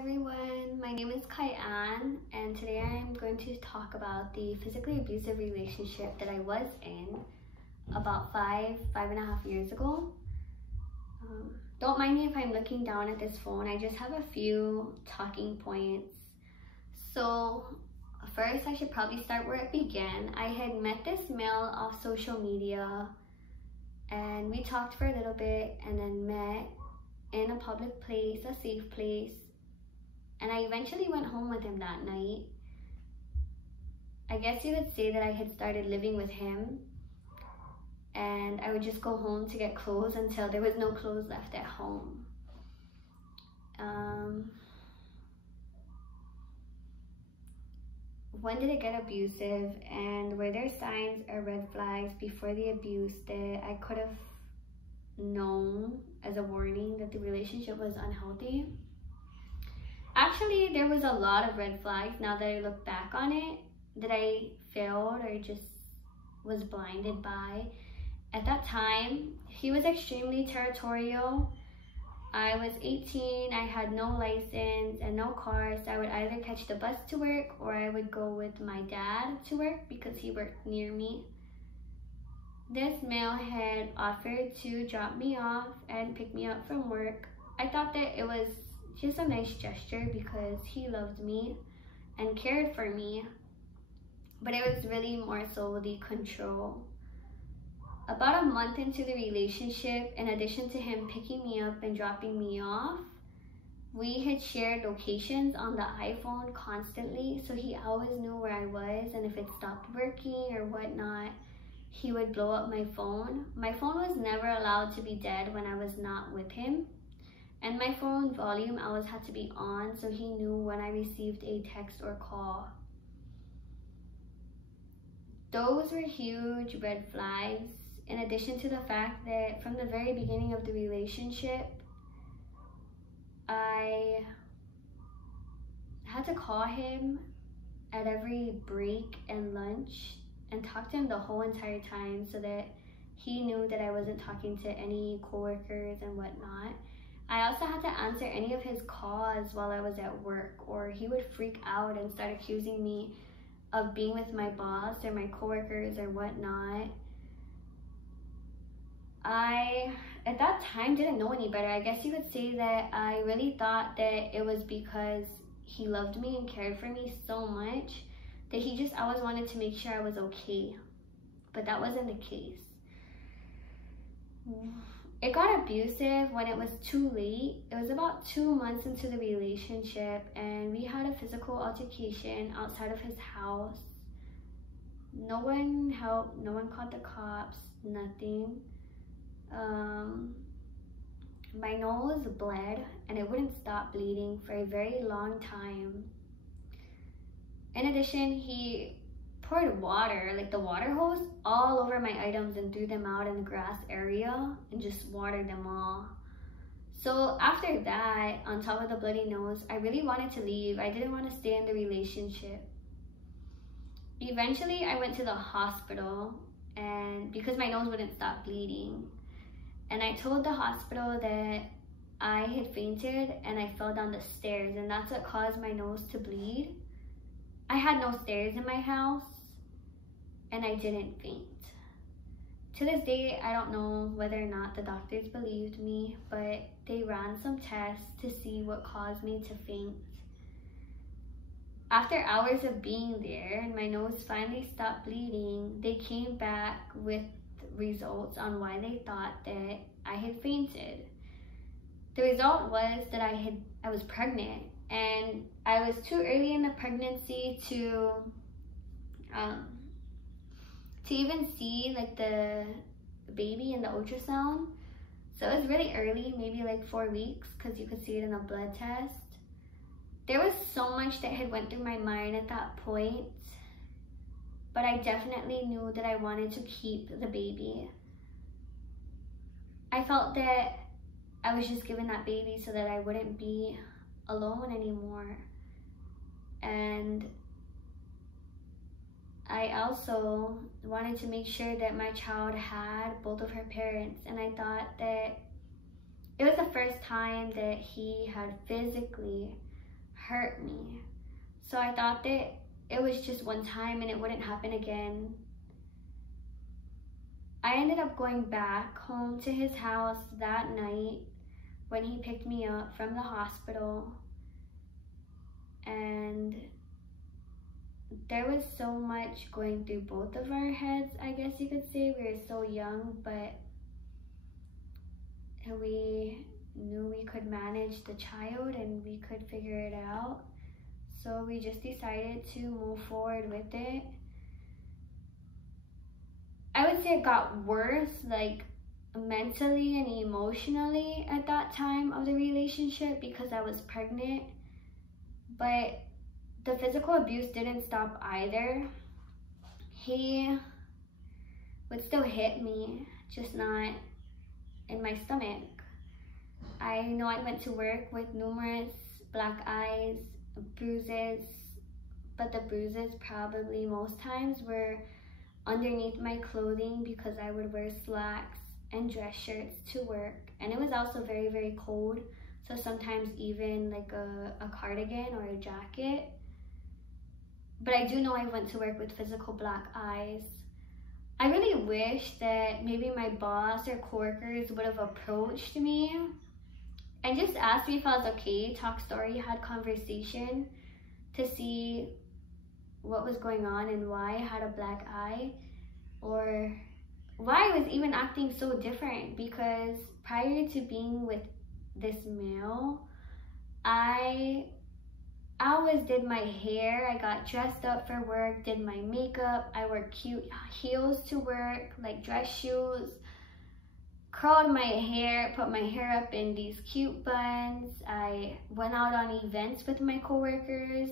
everyone, my name is Kaian, and today I'm going to talk about the physically abusive relationship that I was in about five and a half years ago. Don't mind me if I'm looking down at this phone. I just have a few talking points. So first, I should probably start where it began. I had met this male off social media and we talked for a little bit and then met in a public place, a safe place. And I eventually went home with him that night. I guess you would say that I had started living with him, and I would just go home to get clothes until there was no clothes left at home. When did it get abusive, and were there signs or red flags before the abuse that I could have known as a warning that the relationship was unhealthy? Actually, there was a lot of red flags now that I look back on it that I failed or just was blinded by. At that time, he was extremely territorial. I was 18, I had no license and no car, so I would either catch the bus to work or I would go with my dad to work because he worked near me. This male had offered to drop me off and pick me up from work. I thought that it was just a nice gesture because he loved me and cared for me, but it was really more so the control. About a month into the relationship, in addition to him picking me up and dropping me off, we had shared locations on the iPhone constantly, so he always knew where I was, and if it stopped working or whatnot, he would blow up my phone. My phone was never allowed to be dead when I was not with him, and my phone volume always had to be on, so he knew when I received a text or call. Those were huge red flags, in addition to the fact that from the very beginning of the relationship, I had to call him at every break and lunch and talk to him the whole entire time so that he knew that I wasn't talking to any coworkers and whatnot. I also had to answer any of his calls while I was at work, or he would freak out and start accusing me of being with my boss or my coworkers or whatnot. I, at that time, didn't know any better. I guess you could say that I really thought that it was because he loved me and cared for me so much that he just always wanted to make sure I was okay. But that wasn't the case. It got abusive when it was too late. It was about 2 months into the relationship and we had a physical altercation outside of his house. No one helped, no one called the cops, nothing. My nose bled and it wouldn't stop bleeding for a very long time. In addition, he poured water, like the water hose, all over my items and threw them out in the grass area and just watered them all. So after that, on top of the bloody nose, I really wanted to leave. I didn't want to stay in the relationship. Eventually, I went to the hospital and because my nose wouldn't stop bleeding. And I told the hospital that I had fainted and I fell down the stairs, and that's what caused my nose to bleed. I had no stairs in my house and I didn't faint. To this day, I don't know whether or not the doctors believed me, but they ran some tests to see what caused me to faint. After hours of being there and my nose finally stopped bleeding, they came back with results on why they thought that I had fainted. The result was that I was pregnant, and I was too early in the pregnancy to even see like the baby in the ultrasound. So it was really early, maybe like 4 weeks, because you could see it in a blood test. There was so much that had went through my mind at that point, but I definitely knew that I wanted to keep the baby. I felt that I was just given that baby so that I wouldn't be alone anymore. And I also wanted to make sure that my child had both of her parents, and I thought that it was the first time that he had physically hurt me. So I thought that it was just one time and it wouldn't happen again. I ended up going back home to his house that night when he picked me up from the hospital. And there was so much going through both of our heads, I guess you could say. We were so young, but we knew we could manage the child and we could figure it out. So we just decided to move forward with it. I would say it got worse, like mentally and emotionally at that time of the relationship because I was pregnant. But the physical abuse didn't stop either. He would still hit me, just not in my stomach. I know I went to work with numerous black eyes, bruises, but the bruises probably most times were underneath my clothing because I would wear slacks and dress shirts to work. And it was also very, very cold. So sometimes even like a cardigan or a jacket. But I do know I went to work with physical black eyes. I really wish that maybe my boss or coworkers would have approached me and just asked me if I was okay, talk story, had conversation to see what was going on and why I had a black eye or why I was even acting so different. Because prior to being with this male, I always did my hair, I got dressed up for work, did my makeup, I wore cute heels to work, like dress shoes, curled my hair, put my hair up in these cute buns. I went out on events with my coworkers,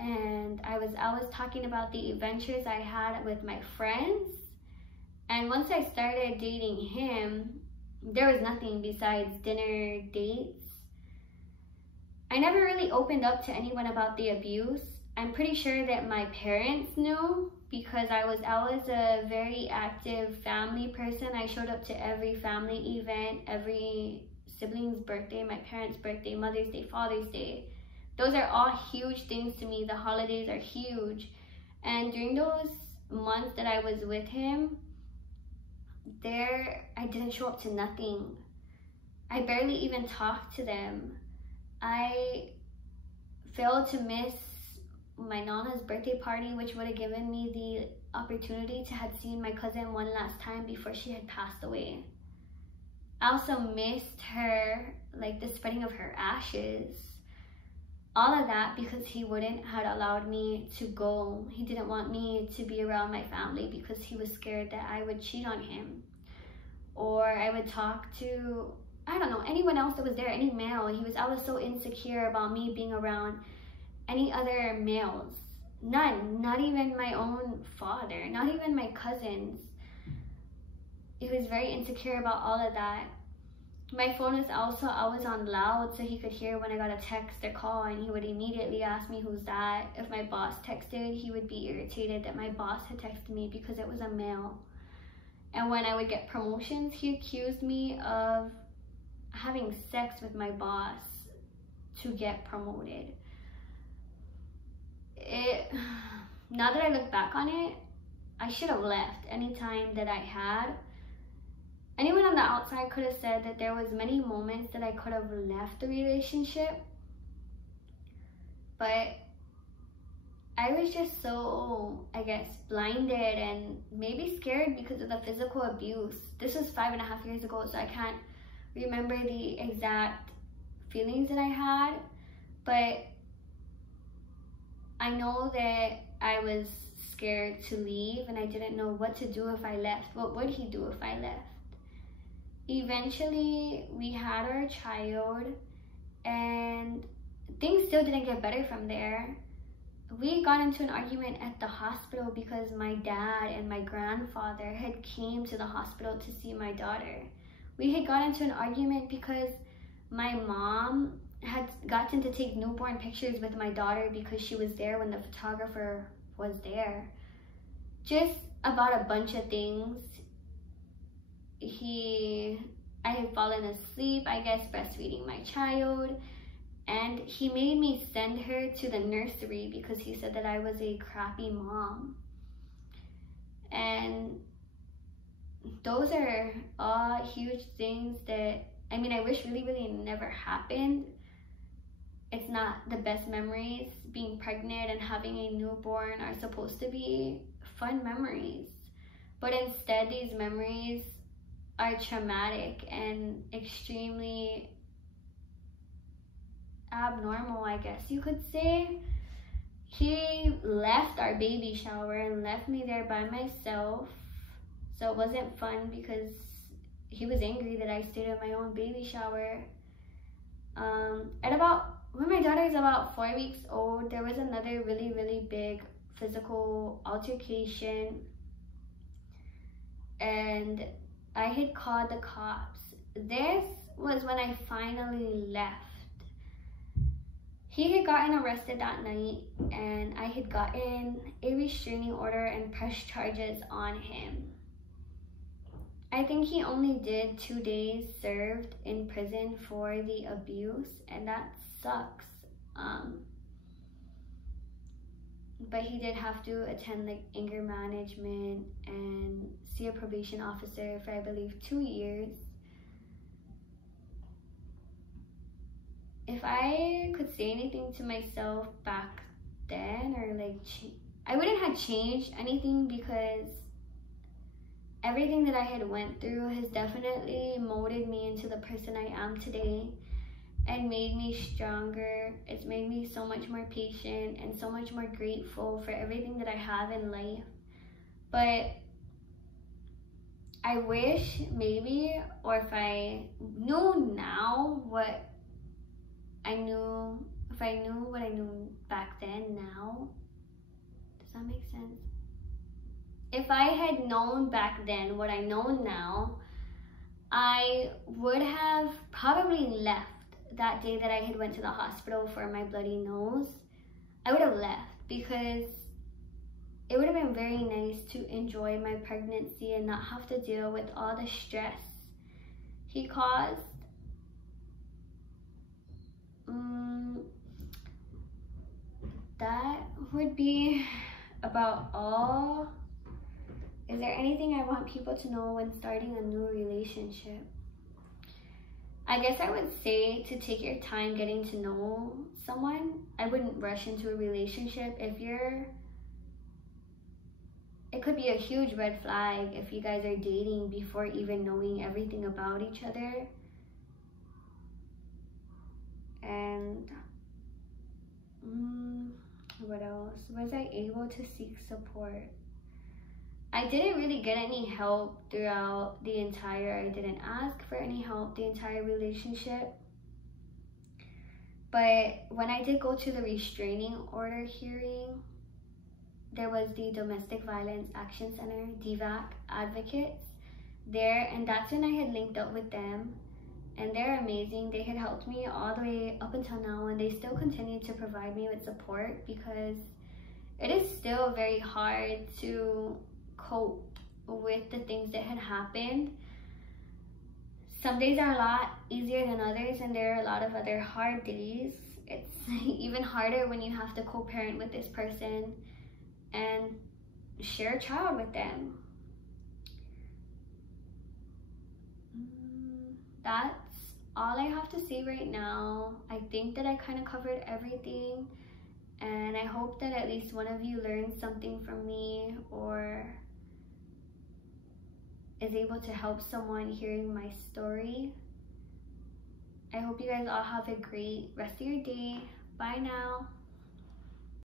and I was always talking about the adventures I had with my friends. And once I started dating him, there was nothing besides dinner dates. I never really opened up to anyone about the abuse. I'm pretty sure that my parents knew because I was always a very active family person. I showed up to every family event, every sibling's birthday, my parents' birthday, Mother's Day, Father's Day. Those are all huge things to me. The holidays are huge. And during those months that I was with him, I didn't show up to nothing. I barely even talked to them. I failed to miss my Nana's birthday party, which would have given me the opportunity to have seen my cousin one last time before she had passed away. I also missed her, like the spreading of her ashes. All of that because he wouldn't have allowed me to go. He didn't want me to be around my family because he was scared that I would cheat on him. Or I would talk to, I don't know, anyone else that was there, any male. He was always so insecure about me being around any other males. None, not even my own father, not even my cousins. He was very insecure about all of that. My phone is also always on loud so he could hear when I got a text or call, and he would immediately ask me who's that. If my boss texted, he would be irritated that my boss had texted me because it was a male. And when I would get promotions, he accused me of having sex with my boss to get promoted. Now that I look back on it, I should have left any time that I had. Anyone on the outside could have said that there was many moments that I could have left the relationship, but I was just so, I guess, blinded and maybe scared because of the physical abuse. This was 5.5 years ago, so I can't remember the exact feelings that I had, but I know that I was scared to leave and I didn't know what to do if I left. What would he do if I left? Eventually, we had our child and things still didn't get better from there. We got into an argument at the hospital because my dad and my grandfather had came to the hospital to see my daughter. We had got into an argument because my mom had gotten to take newborn pictures with my daughter because she was there when the photographer was there. Just about a bunch of things. I had fallen asleep, I guess, breastfeeding my child, And he made me send her to the nursery because he said that I was a crappy mom. And those are all huge things that, I mean, I wish really never happened. It's not the best memories. Being pregnant and having a newborn are supposed to be fun memories. But instead, these memories are traumatic and extremely abnormal, I guess you could say. He left our baby shower and left me there by myself. So it wasn't fun because he was angry that I stayed at my own baby shower. When my daughter is about 4 weeks old, there was another really big physical altercation. And I had called the cops. This was when I finally left. He had gotten arrested that night, and I had gotten a restraining order and pressed charges on him. I think he only did 2 days served in prison for the abuse, and that sucks. But he did have to attend like anger management and see a probation officer for, I believe, 2 years. If I could say anything to myself back then, or like, I wouldn't have changed anything, because everything that I had went through has definitely molded me into the person I am today and made me stronger. It's made me so much more patient and so much more grateful for everything that I have in life. But I wish maybe, or if I knew now what I knew, if I knew what I knew back then now, does that make sense? If I had known back then what I know now, I would have probably left that day that I had went to the hospital for my bloody nose. I would have left, because it would have been very nice to enjoy my pregnancy and not have to deal with all the stress he caused. That would be about all. Is there anything I want people to know when starting a new relationship? I guess I would say to take your time getting to know someone. I wouldn't rush into a relationship. It could be a huge red flag if you guys are dating before even knowing everything about each other. And what else? Was I able to seek support? I didn't really get any help throughout the entire, I didn't ask for any help the entire relationship. But when I did go to the restraining order hearing, there was the Domestic Violence Action Center, DVAC advocates there, and that's when I had linked up with them. And they're amazing. They had helped me all the way up until now, and they still continue to provide me with support, because it is still very hard to cope with the things that had happened. Some days are a lot easier than others, and there are a lot of other hard days. It's even harder when you have to co-parent with this person and share a child with them. That's all I have to say right now. I think that I kind of covered everything, and I hope that at least one of you learned something from me, or is able to help someone hearing my story. I hope you guys all have a great rest of your day. Bye now.